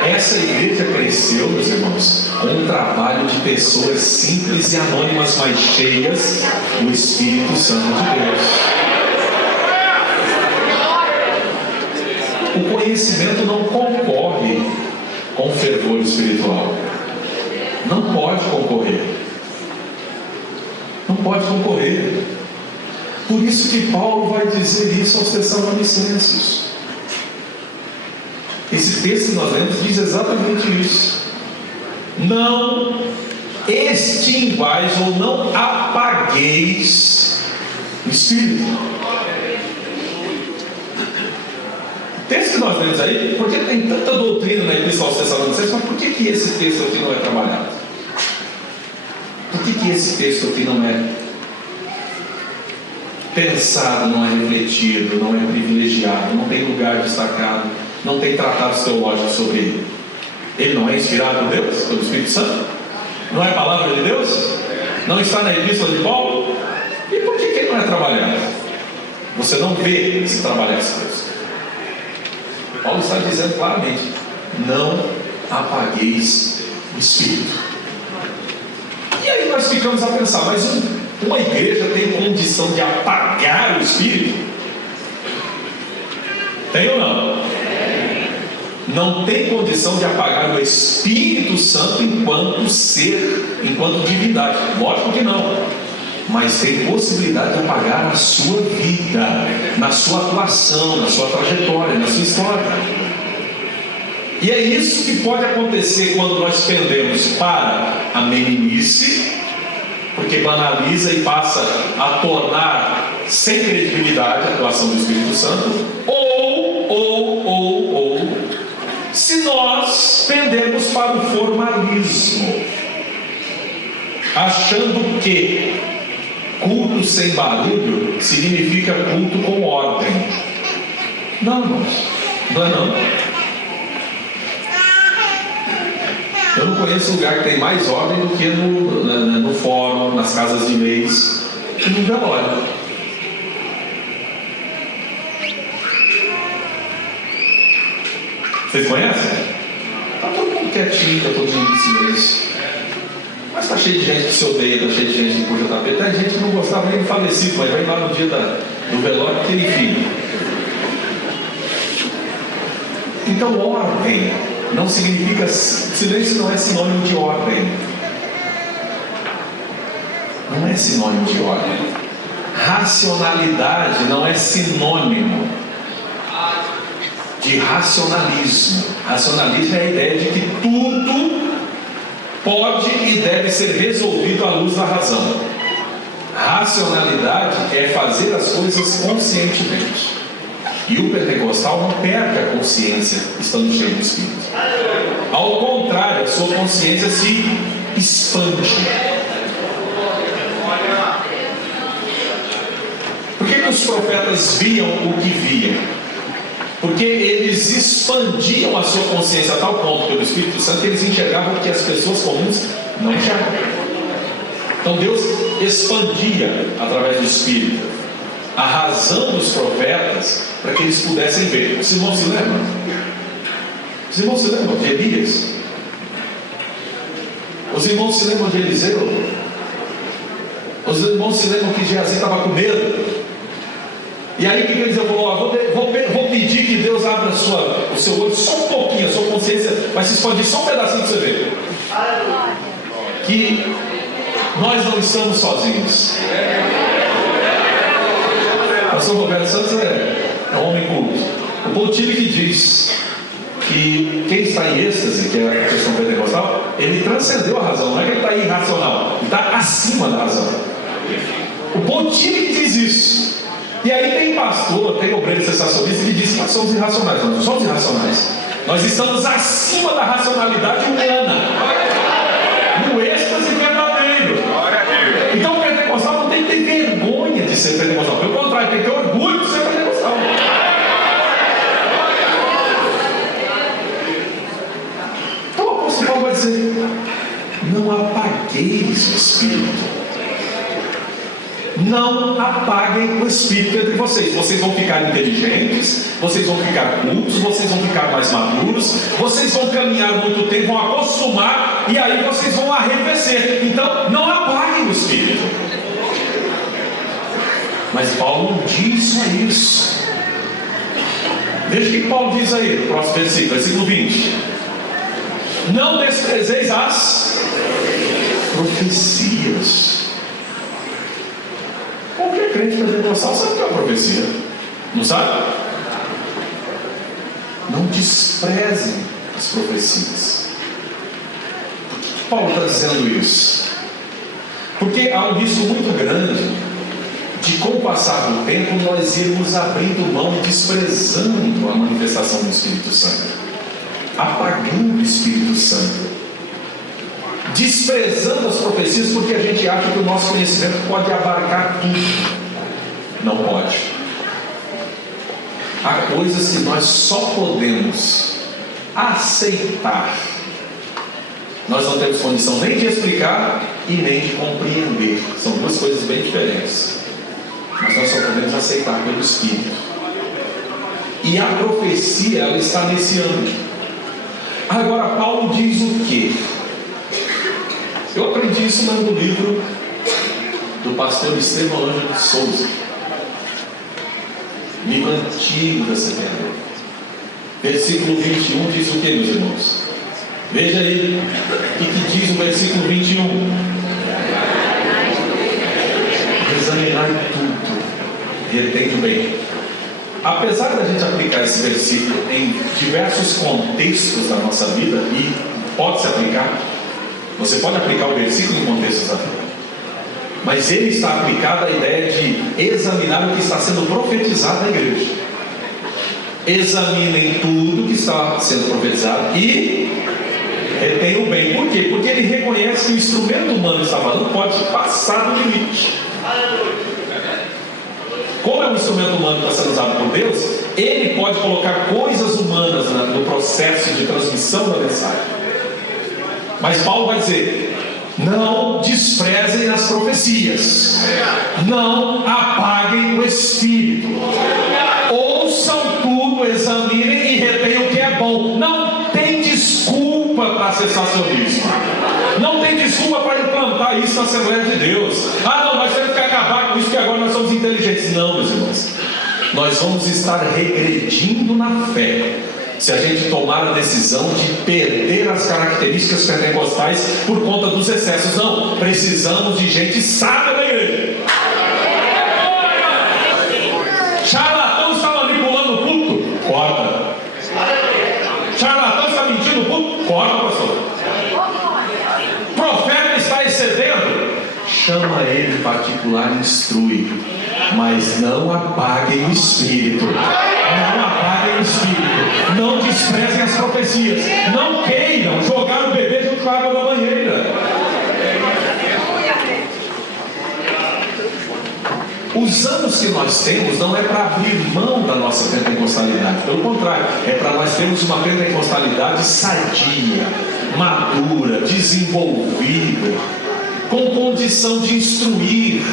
Essa igreja cresceu, meus irmãos, com um trabalho de pessoas simples e anônimas, mas cheias do Espírito Santo de Deus. O conhecimento não concorre com o fervor espiritual. Não pode concorrer. Não pode concorrer. Por isso que Paulo vai dizer isso aos Tessalonicenses. Esse texto que nós lemos diz exatamente isso. Não extinguais ou não apagueis o Espírito. O texto que nós lemos aí, porque tem tanta doutrina na Epístola aos Tessalonicenses, mas por que esse texto aqui não é trabalhado? Por que esse texto aqui não é pensado, não é refletido, não é privilegiado, não tem lugar destacado, não tem tratados teológicos sobre ele? Ele não é inspirado por Deus, pelo Espírito Santo? Não é palavra de Deus? Não está na Epístola de Paulo? E por que ele não é trabalhado? Você não vê se trabalhar esse texto. Paulo está dizendo claramente: não apagueis o Espírito. E aí nós ficamos a pensar, mas uma igreja tem condição de apagar o Espírito? Tem ou não? Não tem condição de apagar o Espírito Santo enquanto ser, enquanto divindade. Lógico que não. Mas tem possibilidade de apagar a sua vida, na sua atuação, na sua trajetória, na sua história. E é isso que pode acontecer quando nós pendemos para a meninice, porque banaliza e passa a tornar sem credibilidade a atuação do Espírito Santo, ou se nós pendermos para o formalismo, achando que culto sem barulho significa culto com ordem. Não, irmãos, não é não. Eu não conheço lugar que tem mais ordem do que no fórum, nas casas de leis e no velório. Vocês conhecem? Está todo mundo quietinho, está todo mundo em silêncio. Mas está cheio de gente que se odeia, está cheio de gente que puxa o tapete. Tem gente que não gostava nem de falecido, mas vai lá no dia do velório que tem filho. Então, ordem não significa. Silêncio não é sinônimo de ordem. Não é sinônimo de ordem. Racionalidade não é sinônimo de racionalismo. Racionalismo é a ideia de que tudo pode e deve ser resolvido à luz da razão. Racionalidade é fazer as coisas conscientemente. E o pentecostal não perde a consciência estando cheio do Espírito. Ao contrário, a sua consciência se expande. Por que os profetas viam o que viam? Porque eles expandiam a sua consciência a tal ponto pelo Espírito Santo que eles enxergavam que as pessoas comuns não enxergavam. Então Deus expandia através do Espírito a razão dos profetas para que eles pudessem ver. Os irmãos se lembram? Os irmãos se lembram de Elias? Os irmãos se lembram de Eliseu? Os irmãos se lembram que Geazi estava com medo? E aí o que Eliseu falou? Vou pedir que Deus abra o seu olho só um pouquinho, a sua consciência vai se expandir só um pedacinho para você ver. Que Nós não estamos sozinhos. O pastor Roberto Santos é um homem culto. O Paul Tillich diz que quem está em êxtase, que é a questão pentecostal, ele transcendeu a razão. Não é que ele está irracional, ele está acima da razão. O Paul Tillich diz isso. E aí tem pastor, tem obreiro sensacionalista que diz que nós somos irracionais. Nós não somos irracionais. Nós estamos acima da racionalidade humana, no êxtase verdadeiro. Então o pentecostal não tem que ter vergonha de ser pentecostal. Pelo contrário, tem que ter orgulho de ser pentecostal. Então o apóstolo Paulo vai dizer: não apagueis o Espírito. Não apaguem o Espírito entre vocês. Vocês vão ficar inteligentes, vocês vão ficar cultos, vocês vão ficar mais maduros, vocês vão caminhar muito tempo, vão acostumar, e aí vocês vão arrefecer. Então não apaguem o Espírito. Mas Paulo não diz só isso. Veja o que Paulo diz aí no próximo versículo, versículo 20: não desprezeis as profecias. Qualquer crente pentecostal sabe o que é uma profecia, não sabe? Não desprezem as profecias. Por que Paulo está dizendo isso? Porque há um risco muito grande de, com o passar do tempo, nós irmos abrindo mão e desprezando a manifestação do Espírito Santo, apagando o Espírito Santo, desprezando as profecias, porque a gente acha que o nosso conhecimento pode abarcar tudo. Não pode. Há coisas que nós só podemos aceitar. Nós não temos condição nem de explicar e nem de compreender. São duas coisas bem diferentes. Mas nós só podemos aceitar pelo Espírito. E a profecia, ela está nesse âmbito. Agora Paulo diz o quê? Eu aprendi isso no livro do pastor Estevão Ângelo de Souza, livro antigo da CPM. Versículo 21 diz o que, meus irmãos? Veja aí o que diz o versículo 21. Examinai tudo, retende bem. Apesar da gente aplicar esse versículo em diversos contextos da nossa vida, e pode se aplicar, você pode aplicar o versículo em contextos da vida, mas ele está aplicado à ideia de examinar o que está sendo profetizado na igreja. Examinem tudo que está sendo profetizado e retenham bem. Por quê? Porque ele reconhece que o instrumento humano que está falando pode passar do limite. Como é um instrumento humano que está sendo usado por Deus, ele pode colocar coisas humanas no processo de transmissão da mensagem. Mas Paulo vai dizer: não desprezem as profecias, não apaguem o Espírito, ouçam tudo, examinem e retenham o que é bom. Não tem desculpa para sensacionismo, não tem desculpa para implantar isso na Assembleia de Deus. Ah não, nós temos que acabar com isso que agora nós somos inteligentes. Não, meus irmãos, nós vamos estar regredindo na fé se a gente tomar a decisão de perder as características pentecostais por conta dos excessos. Não, precisamos de gente sábia na igreja. Charlatão está manipulando o culto? Corta. Charlatão está mentindo o culto? Corta, pastor. Profeta está excedendo? Chama ele em particular, instrui, mas não apaguem o Espírito. Não apaguem o Espírito, não desprezem as profecias, não queiram jogar o bebê junto com a água da banheira. Os anos que nós temos não é para abrir mão da nossa pentecostalidade, pelo contrário, é para nós termos uma pentecostalidade sadia, madura, desenvolvida, com condição de instruir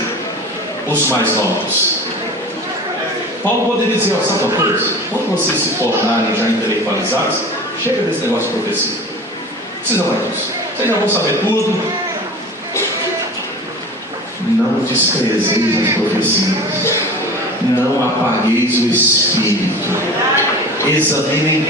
os mais novos. Paulo poderia dizer: ó, sabe uma coisa? Quando vocês se tornarem já intelectualizados, chega desse negócio de profecia. Não precisa mais disso. Vocês já vão saber tudo. Não desprezeis as profecias. Não apagueis o Espírito. examinem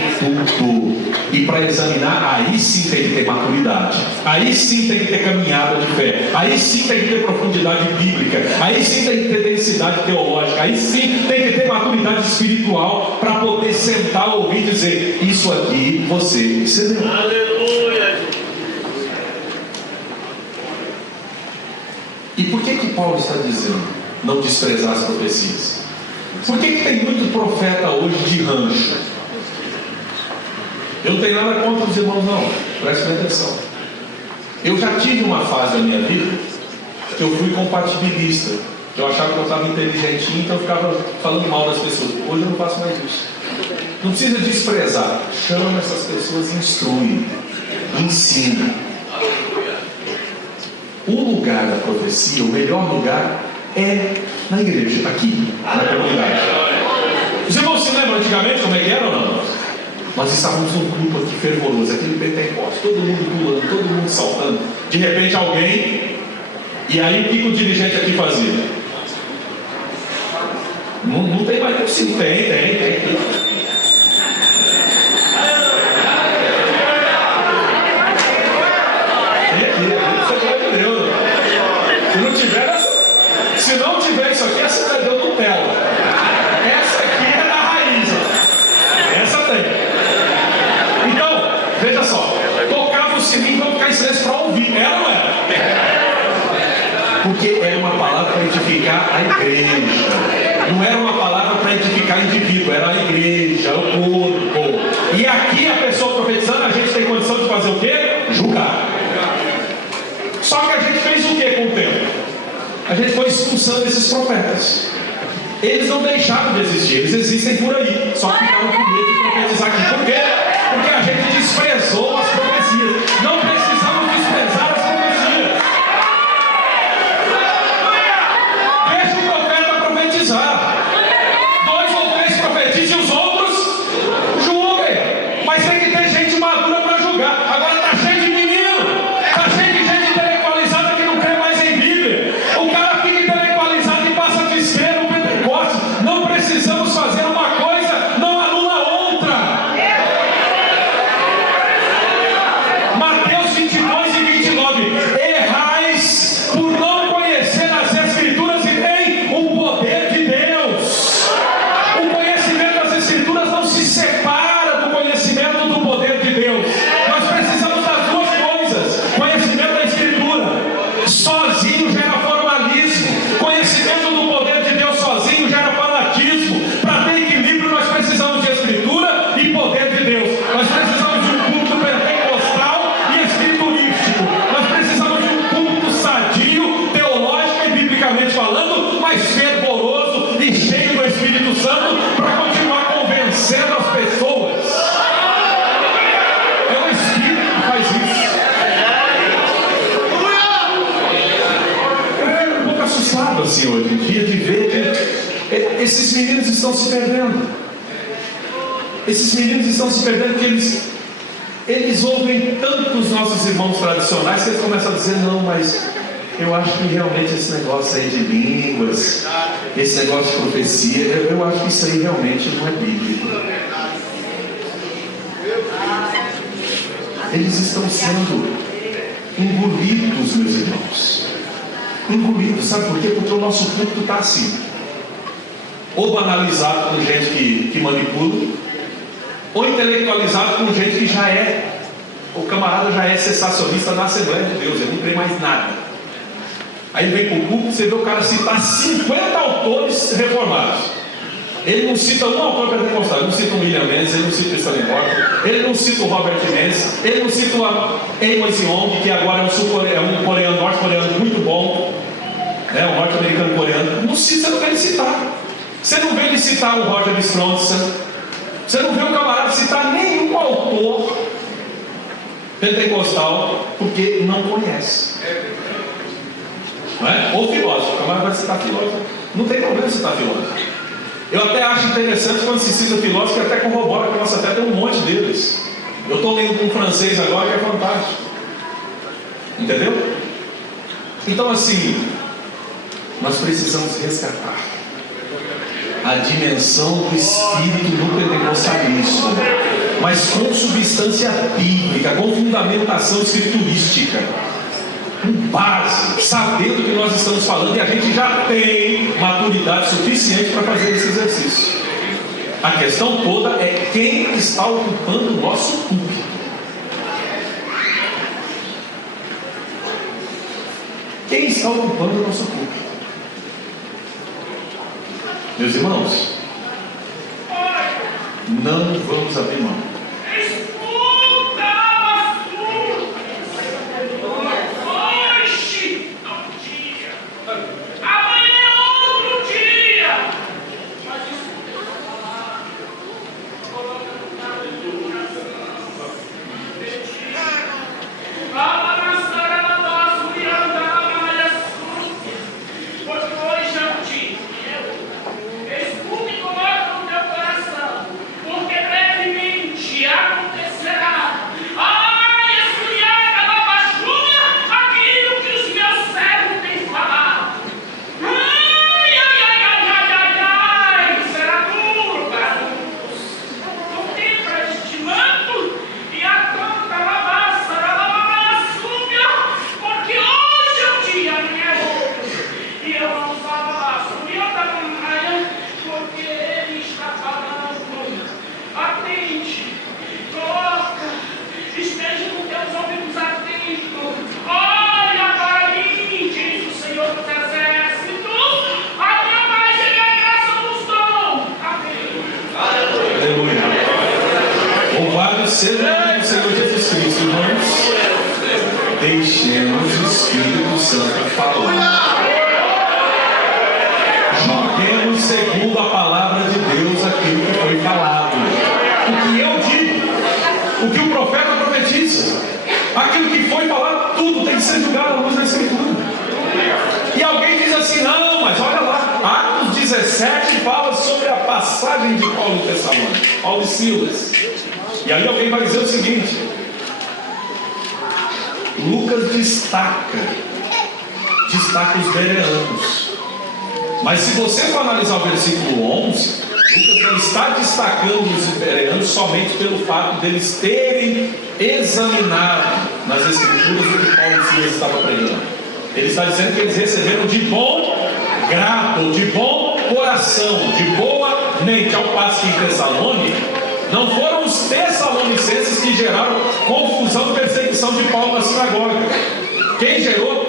tudo. E para examinar, aí sim tem que ter maturidade, aí sim tem que ter caminhada de fé, aí sim tem que ter profundidade bíblica, aí sim tem que ter densidade teológica, aí sim tem que ter maturidade espiritual para poder sentar, ouvir e dizer: isso aqui você recebeu. Aleluia! E por que Paulo está dizendo não desprezar as profecias? Por que tem muito profeta hoje de rancho? Eu não tenho nada contra os irmãos, não. Prestem atenção. Eu já tive uma fase da minha vida que eu fui compatibilista. Eu achava que eu estava inteligentinho, então eu ficava falando mal das pessoas. Hoje eu não faço mais isso. Não precisa desprezar. Chama essas pessoas, instrui, ensina. O lugar da profecia, o melhor lugar é na igreja, aqui, na comunidade. Os irmãos se lembram antigamente como é que era ou não? Nós estávamos num grupo aqui fervoroso, aquele Pentecostes, todo mundo pulando, todo mundo saltando. De repente alguém, e aí o que o dirigente aqui fazia? Não tem mais possível, tem. Se não tiver isso aqui, essa perdeu Nutella. Essa aqui é da raiz. Essa tem. Então, veja só. Tocava o sininho para ficar em silêncio para ouvir. Era ou não era? Porque era uma palavra para edificar a igreja. Não era uma palavra para edificar indivíduo. Era a igreja, o corpo. E aqui a pessoa profetizando, a gente tem condição de fazer o quê? Julgar. Só que a gente fez o quê com o tempo? A gente foi expulsando esses profetas. Eles não deixaram de existir, eles existem por aí. Só que ficaram com medo de profetizar aqui. Por quê? Porque a gente desprezou as profecias. Não precisamos desprezar as profecias. Deixa o profeta profetizar. 2 ou 3 profetizem, os outros julguem. Mas tem que ter gente madura para julgar. Agora está cheio de menino, está cheio de gente intelectualizada que não crê mais em Bíblia. O cara fica intelectualizado e passa a descrer no Pentecostes. Não precisamos fazer uma coisa, não anula a outra. Mateus 22 e 29. Errais por não conhecer as Escrituras e nem o poder de Deus. O conhecimento das Escrituras não se separa do conhecimento do poder de Deus. Nós precisamos das duas coisas. Conhecimento da Escritura sozinho gera formalismo. Conhecimento do poder de Deus sozinho gera fanatismo. Para ter equilíbrio, nós precisamos de Escritura e poder de Deus. Nós precisamos de um culto pentecostal e escriturístico. Nós precisamos de um culto sadio, teológico e biblicamente falando, mas fervoroso e cheio do Espírito Santo para continuar convencendo as pessoas. É o Espírito que faz isso. Eu fico um pouco assustado assim hoje em dia de ver que esses meninos estão se perdendo. Esses meninos estão se perdendo porque eles ouvem tanto os nossos irmãos tradicionais que eles começam a dizer: não, mas eu acho que realmente esse negócio aí de línguas, esse negócio de profecia, eu acho que isso aí realmente não é bíblico. Eles estão sendo engolidos, meus irmãos. Engolidos, sabe por quê? Porque o nosso culto está assim, ou banalizado com gente que manipula, ou intelectualizado com gente que já é, o camarada já é cessacionista na Assembleia de Deus, ele não crê mais nada. Aí vem para o culto, você vê o cara citar 50 autores reformados. Ele não cita um autor pentecostal, ele não cita o William Mendes, ele não cita o Stanley Morton, ele não cita o Robert Mendes, ele não cita o Amos Yong, que agora é um coreano, norte-coreano muito bom, né, um norte-americano coreano. Não cita, você não vê ele citar. Você não vê ele citar o Roger Stronson, você não vê o camarada citar nenhum autor pentecostal, porque não conhece. Não é? Ou filósofo, o camarada vai citar filósofo. Não tem problema citar filósofo. Eu até acho interessante quando se cita filósofo, que até corrobora que a nossa fé tem um monte deles. Eu estou lendo um francês agora que é fantástico. Entendeu? Então assim, nós precisamos resgatar a dimensão do Espírito no pentecostalismo, mas com substância bíblica, com fundamentação escriturística, com base, sabendo que nós estamos falando, e a gente já tem maturidade suficiente para fazer esse exercício. A questão toda é quem está ocupando o nosso púlpito. Quem está ocupando o nosso púlpito? Meus irmãos, não vamos abrir mão. Seja o Senhor Jesus Cristo, irmãos, deixemos o Espírito Santo falar. Joguemos segundo a palavra de Deus aquilo que foi falado. O que eu digo, o que o profeta profetiza, aquilo que foi falado, tudo tem que ser julgado à luz da Escritura. E alguém diz assim: não, mas olha lá, Atos 17 fala sobre a passagem de Paulo e Tessalônica, Paulo e Silas. E aí alguém vai dizer o seguinte: Lucas destaca os bereanos. Mas se você for analisar o versículo 11, Lucas não está destacando os bereanos somente pelo fato deles terem examinado nas Escrituras o que Paulo e Silas estavam pregando. Ele está dizendo que eles receberam de bom grado, de bom coração, de boa mente, ao passo que em Tessalônica não foram os tessalonicenses que geraram confusão e perseguição de Paulo na sinagoga. Quem gerou?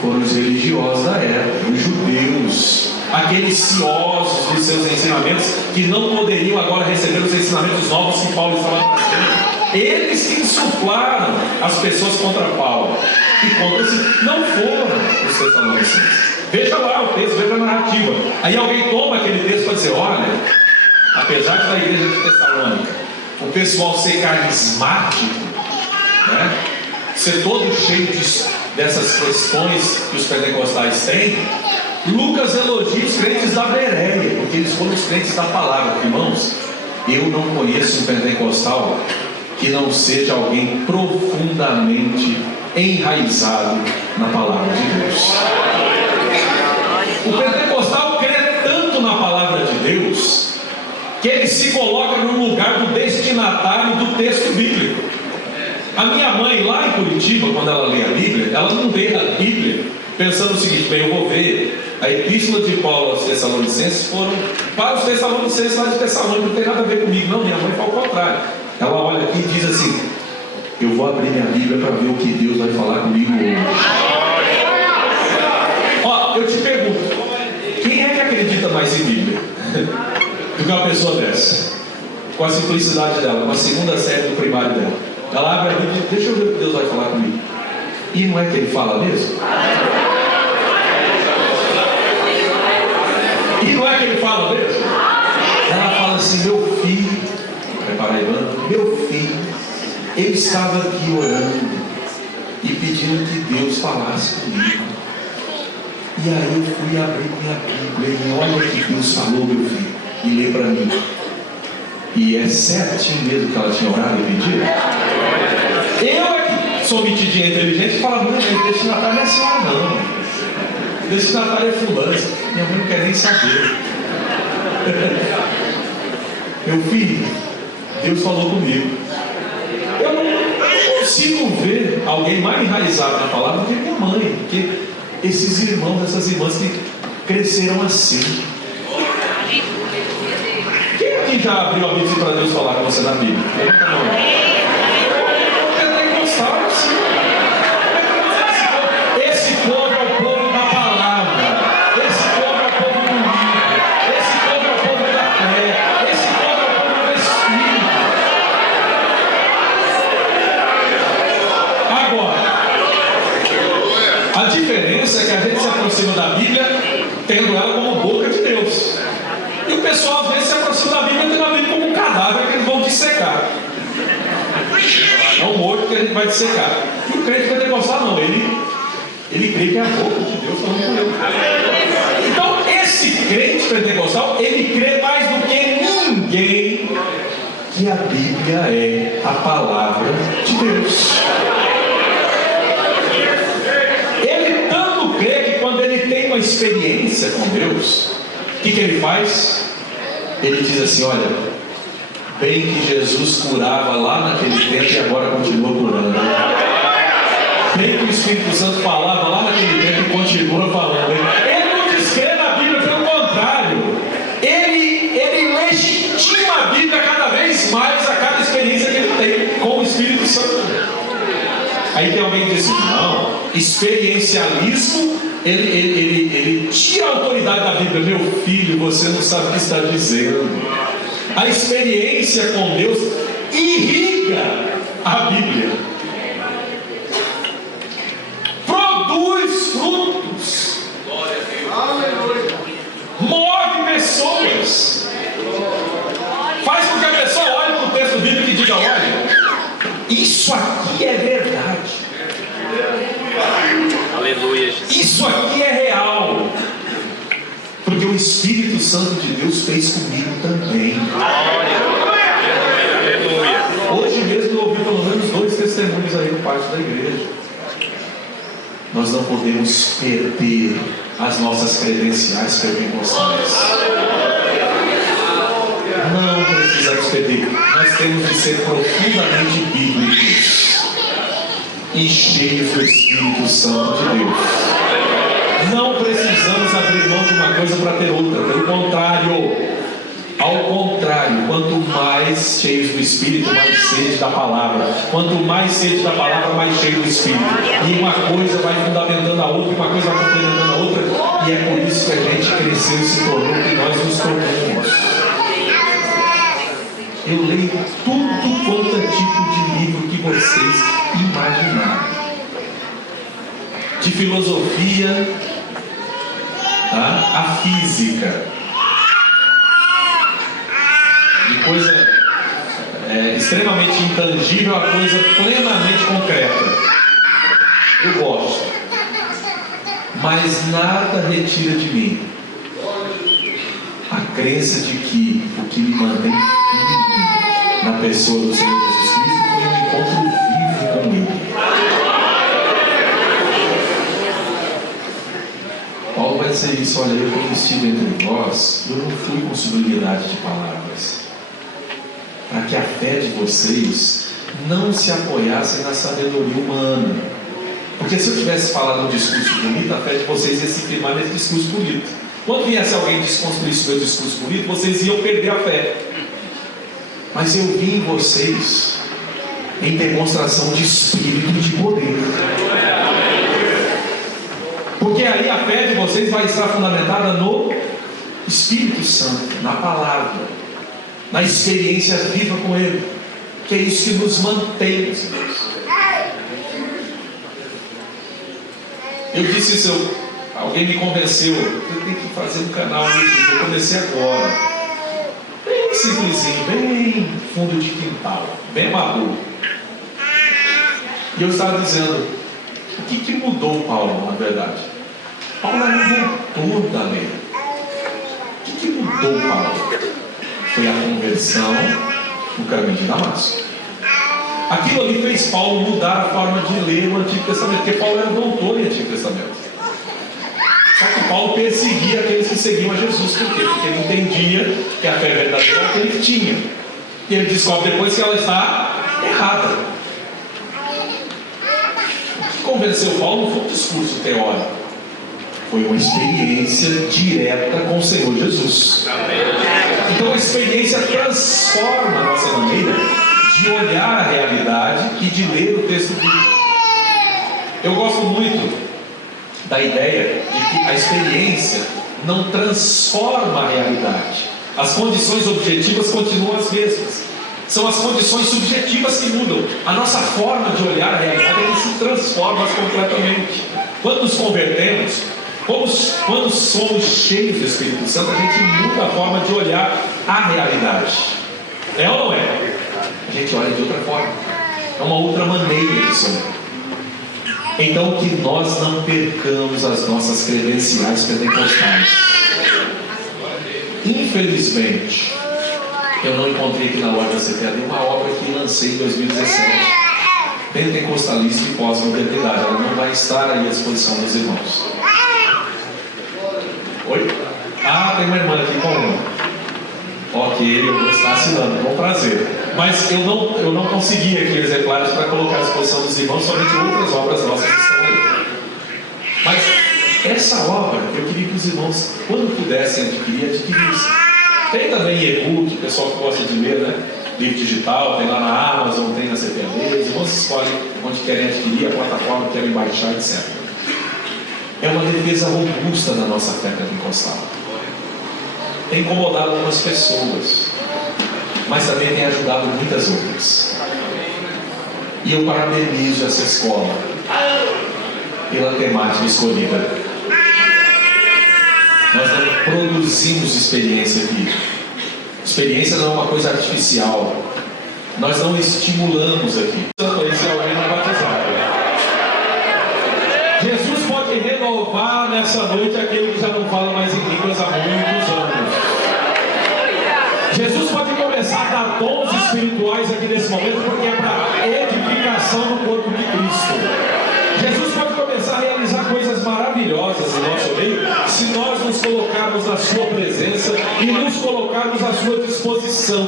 Foram os religiosos da época, os judeus, aqueles ciosos de seus ensinamentos, que não poderiam agora receber os ensinamentos novos que Paulo estava trazendo. Eles que insuflaram as pessoas contra Paulo. E contra si não foram os tessalonicenses. Veja lá o texto, veja a narrativa. Aí alguém toma aquele texto para dizer: olha, apesar da igreja de Tessalônica, o pessoal ser carismático, né, ser todo cheio dessas questões que os pentecostais têm, Lucas elogia os crentes da Bereia, porque eles foram os crentes da palavra. Irmãos, eu não conheço um pentecostal que não seja alguém profundamente enraizado na palavra de Deus. O pentecostal crê tanto na palavra de Deus que ele se coloca no lugar do destinatário do texto bíblico. A minha mãe lá em Curitiba, quando ela lê a Bíblia, ela não lê a Bíblia pensando o seguinte: bem, eu vou ver a epístola de Paulo aos Tessalonicenses foram para os Tessalonicenses lá de Tessalônica, não tem nada a ver comigo. Não, minha mãe fala o contrário. Ela olha aqui e diz assim: eu vou abrir minha Bíblia para ver o que Deus vai falar comigo hoje. Ó, eu te pergunto, quem é que acredita mais em Bíblia do que uma pessoa dessa? Com a simplicidade dela, com a segunda série do primário dela. Ela abre a Bíblia e diz: deixa eu ver o que Deus vai falar comigo. E não é que ele fala mesmo? E não é que ele fala mesmo? Ela fala assim: meu filho, prepara Ivan, meu filho, eu estava aqui orando e pedindo que Deus falasse comigo. E aí eu fui abrir minha Bíblia e olha que Deus falou, meu filho, e lê para mim. E é certinho mesmo que ela tinha orado e pedido. Eu aqui sou metidinha inteligente e falo: mãe, destinatário não é senhora não, destinatário é fulano. Minha mãe não quer nem saber. Meu filho, Deus falou comigo. Eu não consigo ver alguém mais enraizado na palavra do que minha mãe, porque esses irmãos, essas irmãs que cresceram assim. Quem aqui já abriu a Bíblia para Deus falar com você na Bíblia? Levanta a mão. Pentecostal é assim. Esse povo é o povo da palavra. Esse povo é o povo do livro. Esse povo é o povo da fé. Esse povo é o povo do Espírito. Agora, a diferença é que a gente se aproxima da Bíblia tendo ela como boca de Deus. E o pessoal às vezes se aproxima da Bíblia tendo a Bíblia como um cadáver que eles vão dissecar. É um morto que a gente vai dissecar. E o crente pentecostal não, ele crê que é a boca de Deus falando com ele. Então esse crente pentecostal, ele crê mais do que ninguém que a Bíblia é a palavra de Deus. Ele tanto crê que quando ele tem uma experiência com Deus, o que ele faz? Ele diz assim: olha, bem que Jesus curava lá naquele tempo e agora continua curando. Bem que o Espírito Santo falava lá naquele tempo e continua falando. Ele não descreve a Bíblia, pelo contrário. Ele legitima a Bíblia cada vez mais a cada experiência que ele tem com o Espírito Santo. Aí tem alguém que diz assim: não, experiencialismo, ele tira a autoridade da Bíblia. Meu filho, você não sabe o que está dizendo. A experiência com Deus irriga a Bíblia, produz frutos, move pessoas, faz com que a pessoa olhe para o texto bíblico e diga: olha, isso aqui é verdade. Aleluia, Jesus. Isso aqui é real. Porque o Espírito Santo de Deus fez comigo também. Aleluia. Hoje mesmo eu ouvi pelo menos 2 testemunhos aí no pátio da igreja. Nós não podemos perder as nossas credenciais pentecostais. Não precisamos perder. Nós temos de ser profundamente bíblicos e cheios do Espírito Santo de Deus. Não precisamos abrir mão de uma coisa para ter outra. Pelo contrário, ao contrário, quanto mais cheios do Espírito, mais sede da palavra. Quanto mais sede da palavra, mais cheio do Espírito. E uma coisa vai fundamentando a outra, e uma coisa vai complementando a outra. E é por isso que a gente cresceu e se tornou o que nós nos tornamos. Eu leio tudo quanto é tipo de livro que vocês imaginarem. De filosofia, tá? A física, de coisa extremamente intangível a coisa plenamente concreta. Eu gosto, mas nada retira de mim a crença de que o que me mantém firme na pessoa do Senhor Jesus Cristo foi um encontro vivo com Ele. Paulo vai dizer isso: olha, eu tenho estido entre vós, eu não fui com sublimidade de palavras, para que a fé de vocês não se apoiasse na sabedoria humana. Porque se eu tivesse falado um discurso bonito, a fé de vocês ia se firmar nesse discurso bonito. Quando viesse alguém desconstruísse o meu discurso bonito, vocês iam perder a fé. Mas eu vi em vocês em demonstração de espírito e de poder. Porque aí a fé de vocês vai estar fundamentada no Espírito Santo, na palavra, na experiência viva com Ele, que é isso que nos mantém, meus irmãos. Eu disse isso, alguém me convenceu: eu tenho que fazer um canal no YouTube. Eu comecei agora, bem simplesinho, bem fundo de quintal, bem maduro. E eu estava dizendo: o que mudou Paulo, na verdade? Paulo era um doutor da lei. O que mudou Paulo? Foi a conversão no caminho de Damasco. Aquilo ali fez Paulo mudar a forma de ler o Antigo Testamento, porque Paulo era doutor em Antigo Testamento. Só que Paulo perseguia aqueles que que seguiam a Jesus. Por quê? Porque ele entendia que a fé verdadeira era aquele que tinha. E ele descobre depois que ela está errada. O que convenceu Paulo não foi um discurso teórico, foi uma experiência direta com o Senhor Jesus. Então a experiência transforma a nossa maneira de olhar a realidade e de ler o texto bíblico. Eu gosto muito da ideia de que a experiência não transforma a realidade. As condições objetivas continuam as mesmas. São as condições subjetivas que mudam. A nossa forma de olhar a realidade ela se transforma completamente. Quando nos convertemos, quando somos cheios do Espírito Santo, a gente muda a forma de olhar a realidade. É ou não é? A gente olha de outra forma. É uma outra maneira de ser. Então que nós não percamos as nossas credenciais pentecostais. Infelizmente, eu não encontrei aqui na loja da CPAD uma obra que lancei em 2017, pentecostalista e pós-modernidade. Ela não vai estar aí à disposição dos irmãos. Oi? Ah, tem uma irmã aqui com um. Ok, eu vou estar assinando, com prazer. Mas eu não consegui aqui exemplares para colocar à disposição dos irmãos, somente outras obras nossas que estão aí. Mas essa obra, eu queria que os irmãos, quando pudessem adquirir, adquirissem. Tem também e-book, o pessoal que gosta de ler, né? Livro digital, tem lá na Amazon, tem na CPAD. Os irmãos escolhem onde querem adquirir, a plataforma que querem baixar, etc. É uma defesa robusta da nossa fé pentecostal. Tem incomodado algumas pessoas, mas também tem ajudado muitas outras. E eu parabenizo essa escola pela temática escolhida. Nós não produzimos experiência aqui. Experiência não é uma coisa artificial. Nós não estimulamos aqui. Esse é alguém não batizado. Jesus pode renovar nessa noite aquele que já não fala mais em línguas há muitos anos. Jesus pode começar a dar dons espirituais aqui nesse momento, porque é para edificação do corpo de Cristo. Jesus pode começar a realizar coisas maravilhosas no nosso meio, se nós nos colocarmos na sua presença e nos colocarmos à sua disposição.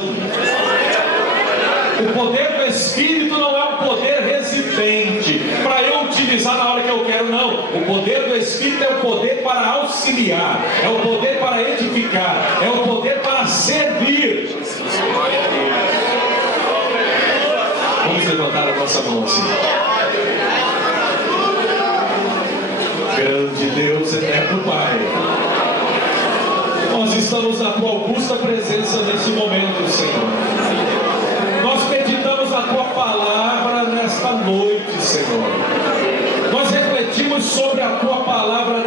O poder do Espírito não é um poder residente para eu utilizar na hora que eu quero, não. O poder do Espírito é o poder para auxiliar, é o poder para edificar, é o poder para servir. Vamos levantar a nossa mão assim. Grande Deus, eterno Pai, nós estamos na tua augusta presença nesse momento, Senhor. Nós meditamos a tua palavra nesta noite, Senhor. Nós refletimos sobre a tua palavra